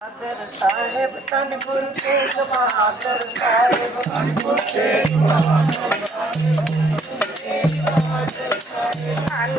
ਬਹਾਦਰ ਸਾਹਿਬ ਤਨਪੁਰ ਤੇਗ ਬਹਾਦਰ ਸਾਹਿਬ। ਤਨਪੁਰ ਤੇਗ ਬਹਾਦਰ ਸਾਹਿਬ। ਤਨਪੁਰ ਤੇਗ ਬਹਾਦਰ ਸਾਹਿਬ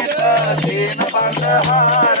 तीन बंदहार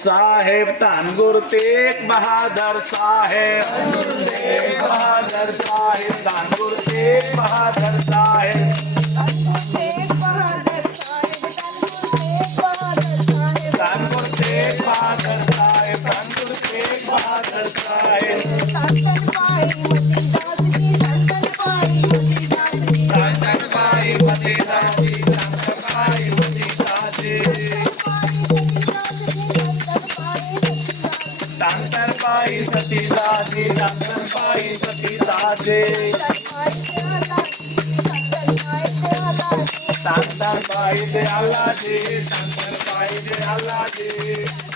साहेब धन गुरु तेग बहादुर साहेब। बहादुर साहेब धन गुरु तेग बहादुर साहेब। सकाळी सती जाते सांगतात पाहिजे आला दे सांगतात पाहिजे आला दे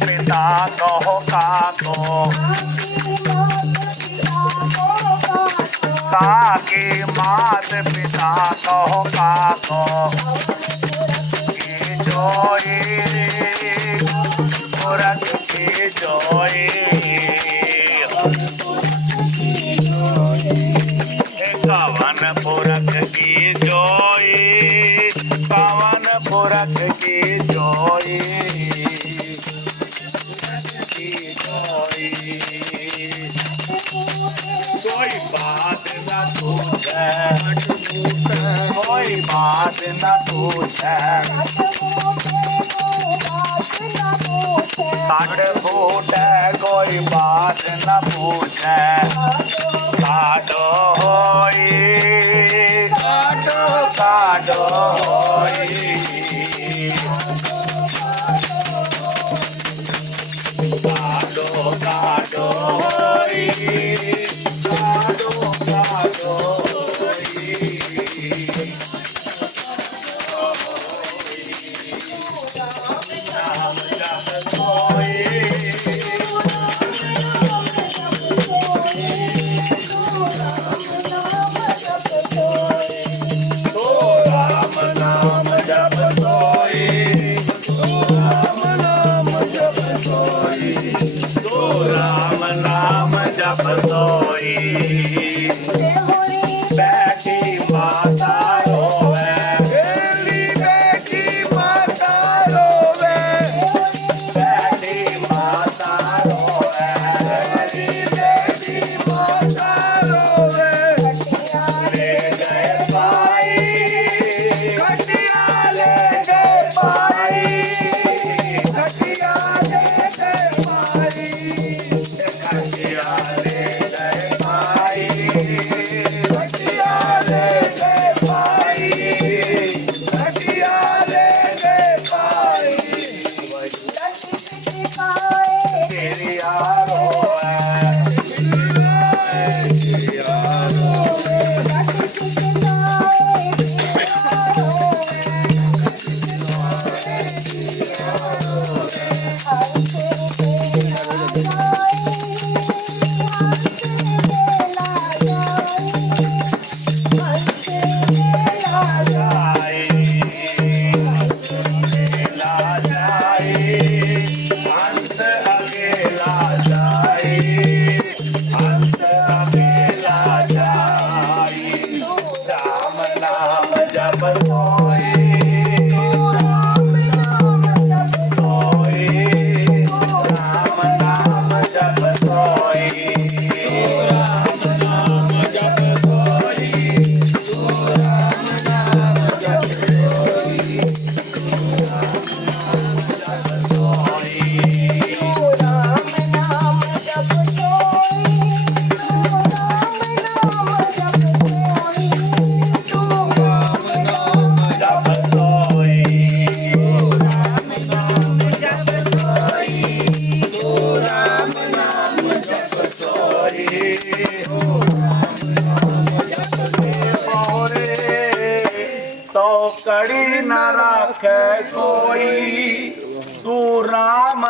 पिता कहो का मात पिता कहो का को की पुरख की जोई कवन पुरख की जोड़ी कवन की कोई बात न पूछे फूटे कोई बात न पूछे काटो होई काटो काटो काटो होई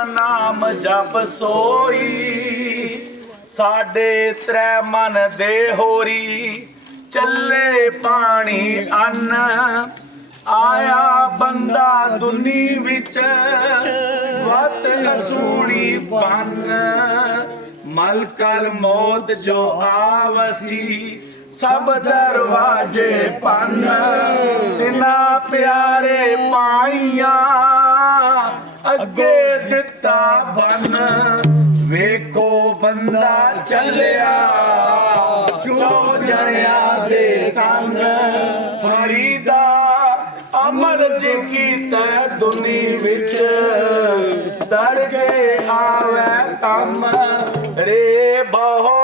ਨਾਮ ਜਪ ਸੋਈ, ਸਾਡੇ ਤ੍ਰੈ ਮਨ ਦੇ ਹੋਰੀ, ਚੱਲੇ ਪਾਣੀ ਅੰਨ। ਆਇਆ ਬੰਦਾ ਦੁਨੀ ਵਿੱਚ, ਵਤ ਕਸੂੜੀ ਬੰਨ। ਮਲ ਕਲ ਮੌਤ ਜੋ ਆਵਸੀ, ਸਭ ਦਰਵਾਜੇ ਪੰਨ। ਤਿਨਾ ਪਿਆਰੇ ਪਾਈਆਂ ਅੱਗੇ ਦਿੱਤਾ ਬੰਨ। ਵੇਖੋ ਬੰਦਾ ਚੱਲਿਆ। ਜੋ ਜਣਿਆ ਦੇ ਤੰਗ ਫਰੀਦਾ ਅਮਰ ਜੀ ਕੀਤਾ ਦੁਨੀ ਵਿੱਚ। ਦਰ ਕੇ ਆਵੇ ਕੰਮ। ਰੇ ਬਹੁ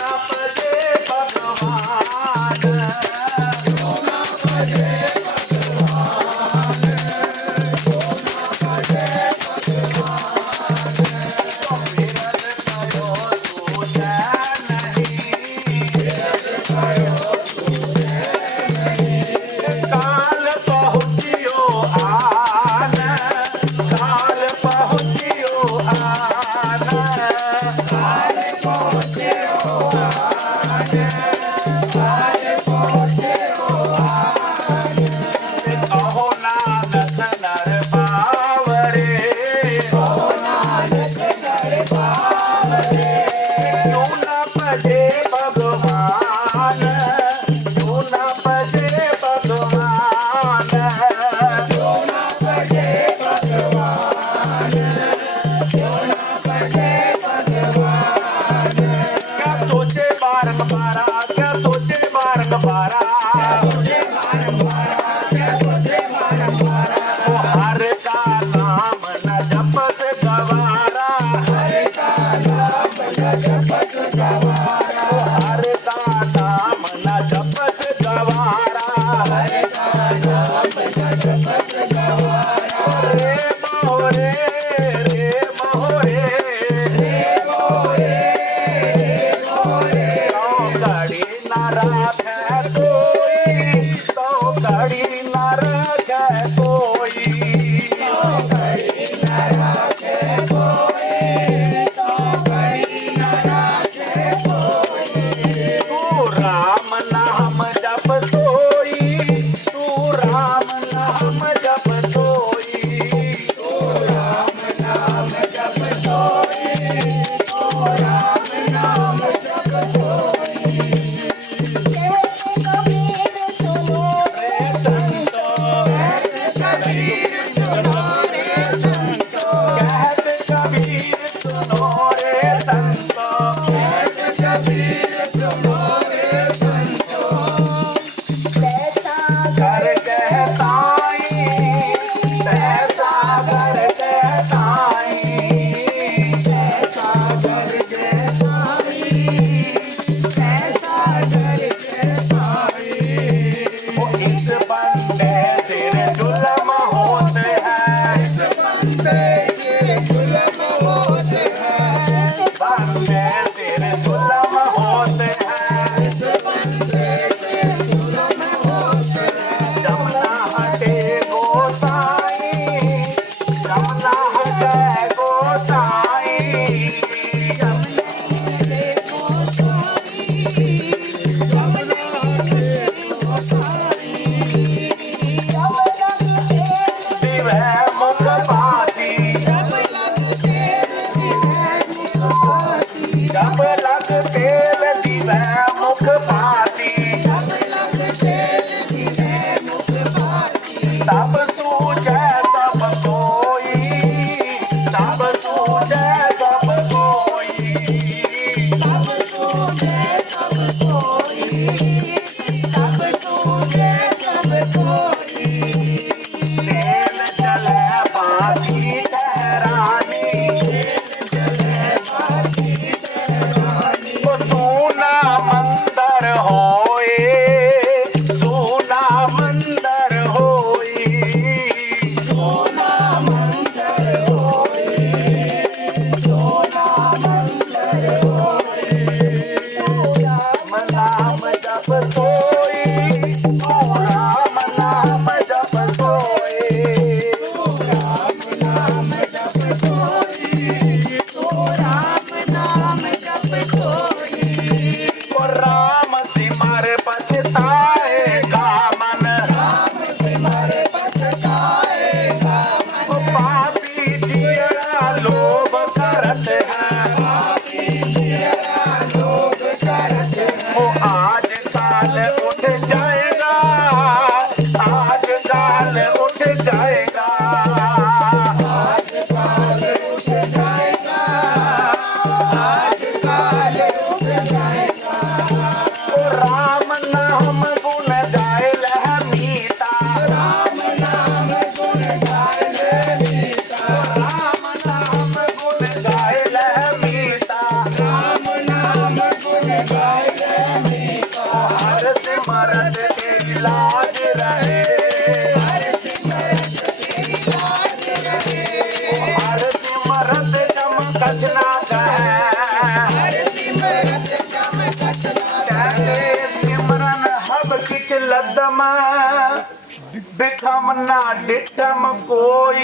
ठम ना डिठम कोई।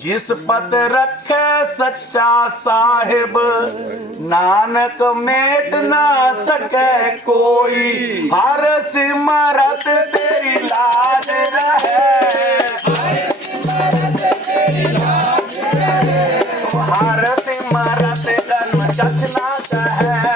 जिस पद रखे सच्चा साहेब, नानक मेट ना सके कोई। हर सिमरत तेरी लाज रहे। हर सिमरत जन जचना कहे।